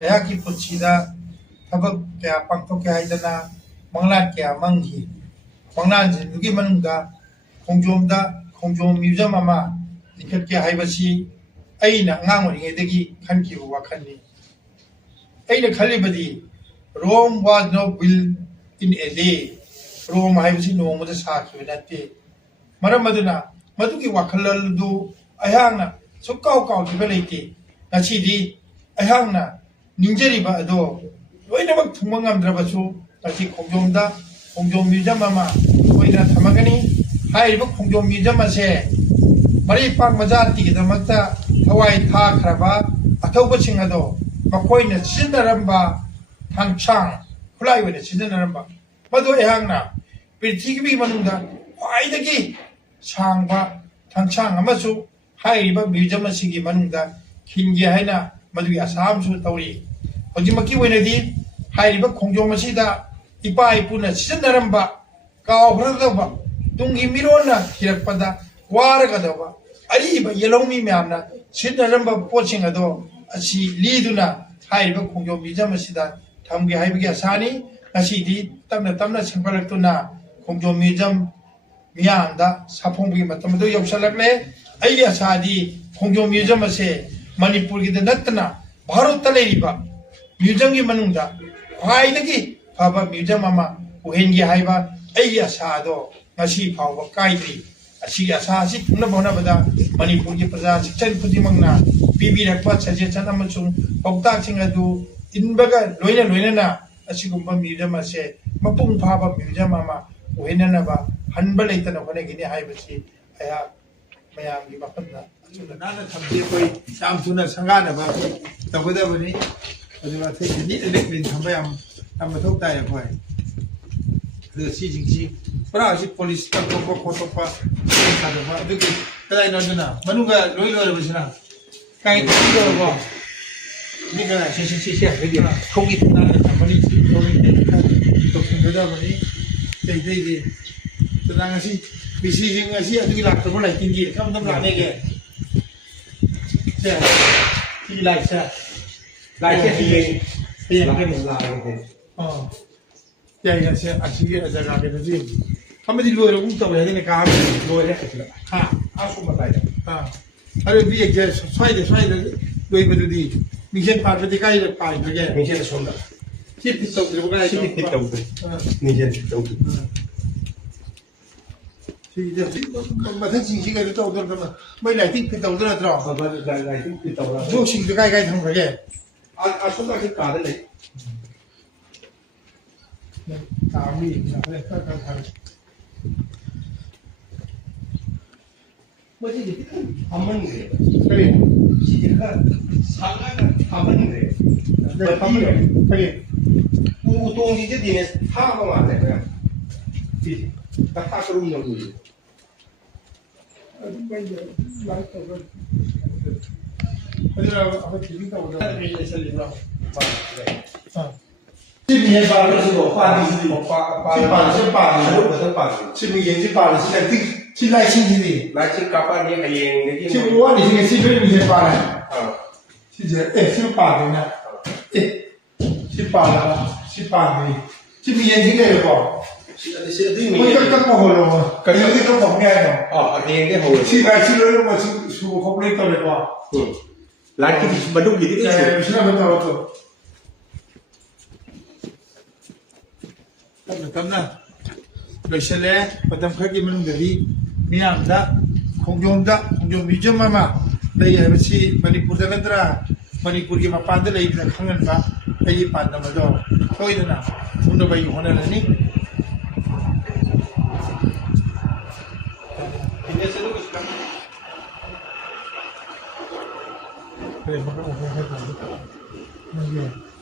ꯑꯩꯍꯥꯛꯀꯤ ꯄꯨꯟꯁꯤꯗ ꯊꯕꯛ ꯀꯌꯥ ꯄꯥꯡꯊꯣꯛꯀꯦ ꯍꯥꯏꯗꯅ ꯃꯪꯂꯥꯟ ꯀꯌꯥ ꯃꯪꯈꯤ꯫ ꯃꯪꯂꯥꯟꯁꯤꯡꯗꯨꯒꯤ ꯃꯅꯨꯡꯗ ꯈꯣꯡꯖꯣꯝꯗ ꯈꯣꯡꯖꯣꯝ ꯃ꯭ꯌꯨꯖꯤꯌꯝ ꯑꯃ ꯂꯤꯡꯈꯠꯀꯦ ꯍꯥꯏꯕꯁꯤ ꯑꯩꯅ ꯑꯉꯥꯡ ꯑꯣꯏꯔꯤꯉꯩꯗꯒꯤ ꯈꯟꯈꯤꯕ ꯋꯥꯈꯜꯅꯤ꯫ ꯑꯩꯅ ꯈꯜꯂꯤꯕꯗꯤ ꯔꯣꯝ ꯋꯥꯖ ꯅꯣꯠ ꯕꯤꯜꯠ ꯏꯟ ꯑꯦ ꯗꯦ, ꯔꯣꯝ ꯍꯥꯏꯕꯁꯤ ꯅꯣꯡꯃꯗ ꯁꯥꯈꯤꯕ ꯅꯠꯇꯦ꯫ ꯃꯔꯝ ꯑꯗꯨꯅ ꯃꯗꯨꯒꯤ ꯋꯥꯈꯜꯂꯣꯟ ꯑꯗꯨ ꯑꯩꯍꯥꯛꯅ ꯁꯨꯛꯀꯥꯎ ꯀꯥꯎꯈꯤꯕ ꯂꯩꯇꯦ꯫ ꯉꯁꯤꯗꯤ ꯑꯩꯍꯥꯛꯅ ꯅꯤꯡꯖꯔꯤꯕ ꯑꯗꯣ ꯂꯣꯏꯅꯃꯛ ꯊꯨꯡꯕ ꯉꯝꯗ꯭ꯔꯕꯁꯨ ꯉꯁꯤ ꯈꯣꯡꯖꯣꯝꯗ ꯈꯣꯡꯖꯣꯝ ꯃ꯭ꯌꯨꯖꯤꯌꯝ ꯑꯃ ꯁꯣꯏꯗꯅ ꯊꯝꯃꯒꯅꯤ꯫ ꯍꯥꯏꯔꯤꯕ ꯈꯣꯡꯖꯣꯝ ꯃ꯭ꯌꯨꯖꯤꯌꯝ ꯑꯁꯦ ꯃꯔꯩꯄꯥꯛ ꯃꯖꯥꯇꯤꯒꯤꯗꯃꯛꯇ ꯊꯋꯥꯏ ꯊꯥꯈ꯭ꯔꯕ ꯑꯊꯧꯕꯁꯤꯡ ꯑꯗꯣ ꯃꯈꯣꯏꯅ ꯁꯤꯖꯤꯟꯅꯔꯝꯕ ꯊꯥꯡꯁꯥꯡ ꯈꯨꯠꯂꯥꯏ ꯑꯣꯏꯅ ꯁꯤꯖꯤꯟꯅꯔꯝꯕ ꯃꯗꯨ ꯑꯩꯍꯥꯛꯅ ꯄ꯭ꯔꯤꯊꯤꯕꯤꯒꯤ ꯃꯅꯨꯡꯗ ꯈ꯭ꯋꯥꯏꯗꯒꯤ ꯁꯥꯡꯕ ꯊꯥꯡꯁꯥꯡ ꯑꯃꯁꯨ ꯍꯥꯏꯔꯤꯕ ꯃ꯭ꯌꯨꯖꯤꯌꯝ ꯑꯁꯤꯒꯤ ꯃꯅꯨꯡꯗ ꯈꯤꯟꯒꯦ ꯍꯥꯏꯅ ꯃꯗꯨꯒꯤ ꯑꯁꯥ ꯑꯃꯁꯨ ꯇꯧꯔꯤ꯫ ꯍꯧꯖꯤꯛꯃꯛꯀꯤ ꯑꯣꯏꯅꯗꯤ ꯍꯥꯏꯔꯤꯕ ꯈꯣꯡꯖꯣꯝ ꯑꯁꯤꯗ ꯏꯄꯥ ꯏꯄꯨꯅ ꯁꯤꯖꯤꯟꯅꯔꯝꯕ ꯀꯥꯎꯈ꯭ꯔꯒꯗꯧꯕ ꯇꯨꯡꯒꯤ ꯃꯤꯔꯣꯟꯅ ꯊꯤꯔꯛꯄꯗ ꯋꯥꯔꯒꯗꯧꯕ ꯑꯔꯤꯕ ꯌꯦꯜꯍꯧꯃꯤ ꯃꯌꯥꯝꯅ ꯁꯤꯖꯤꯟꯅꯔꯝꯕ ꯄꯣꯠꯁꯤꯡ ꯑꯗꯣ ꯑꯁꯤ ꯂꯤꯗꯨꯅ ꯍꯥꯏꯔꯤꯕ ꯈꯣꯡꯖꯣꯝ ꯃ꯭ꯌꯨꯖꯤꯌꯝ ꯑꯁꯤꯗ ꯊꯝꯒꯦ ꯍꯥꯏꯕꯒꯤ ꯑꯁꯥꯅꯤ꯫ ꯉꯁꯤꯗꯤ ꯇꯞꯅ ꯇꯞꯅ ꯁꯦꯝꯒꯠꯂꯛꯇꯨꯅ ꯈꯣꯡꯖꯣꯝ ꯃ꯭ꯌꯨꯖꯤꯌꯝ ꯃꯤꯌꯥꯝꯗ ꯁꯥꯐꯣꯡꯕꯒꯤ ꯃꯇꯝ ꯑꯗꯨ ꯌꯧꯁꯤꯜꯂꯛꯂꯦ꯫ ꯑꯩꯒꯤ ꯑꯁꯥꯗꯤ ꯈꯣꯡꯖꯣꯝ ꯃ꯭ꯌꯨꯖꯤꯌꯝ ꯑꯁꯦ ꯃꯅꯤꯄꯨꯔꯒꯤꯗ ꯅꯠꯇꯅ ꯚꯥꯔꯠꯇ ꯂꯩꯔꯤꯕ म्यूजियम की मनुंगदा ख्वाइदगी फबा म्यूजियम अमा उहेंगे हाइबा अैगी आशा ngasi फावबा काइद्री असी आशा असी थुंगना बोनाबदा मणिपुर की प्रजा शिक्षण खुदिमंगना पीबीरक्पा सजेशन अमसुंग पौताकसिंग अदु इनबगा लोइना लोइनाना असिगुंबा म्यूजियम असे मपुंग फाबा म्यूजियम अमा उहेननबा हनबा लेतना होनेगिनि हाइबसी अया मयामगी मफमदा नाना थम्बे कोई साम थुना संगानबा तबदबनी अदुगा थे नीट इलेक्ट्रिक थम्बा याम मथौ ताय खोय अदु सिजिंगसी पुरा सि पुलिस तकपा खोटपा सादबा अदुगी कदाय नदुना मनुगा लोइ लोइबसिना काइ तोबो निगा सि हेदि खोगी नाना थम्बनी खोगी तो सिंगदबनी तेइदि तनांगसी बिसिजिंग असि अदुगी लाक्तबो लाइटिंगी समदम लानेगे से सी लाइसा लाइसे ये के लागे से असिगे जगह के नजी हमदि लोइरो गुम तबे हेदि का लोइरे हा आसु मलाइ हा अरे बि एक स्वाइदे लोइ बदुदि मिशन पार्वती काइ पाइ बगे मिशन सोंदा सी फिट तौद्रिबो गाइ सी फिट तौद्रि मिशन फिट तौद्रि सी जे मथन सिंसी गाइ तौद्र मै लाइटिंग फिट तौद्र नत्रो लाइटिंग फिट तौद्र जो सिंग गाइ थंबगे आसुला के कादे ले तामी ना का था मुझे हमन रे कई सिखा साला का हमन रे कई उ तोंगी जे दिने था माले का ती कथा करू न मुझे लाइक तो अरे अब टीवी का उधर ऐसा लिखा हां सिमी है बाल से वो पानी से पानी से पानी सिमी ये से पानी से ती सी लाई सिंग दी लाई सिंग का पानी है ये ने की सी वो वाली सिंग सी भी है पानी हां सी जे सी पानी ना सी पानी सिमी ये सिंग है को सी दी मी वो का हो लो कहीं भी तो पहुंच गया है ये के हो सी लाई सी लो वो सु कंप्लीट कर ले को लाइट की बडू गिरी तो इसने बताओ तो तमना लोइसले पतम खगी मनुंगदि मियामदा खोंजोम म्यूजियम अमा लई हबसी मणिपुर नत्रा मणिपुर की मपानदा लईबना खंगनबा अई पानदमदो सोइदना उनबई होनलनी Oke,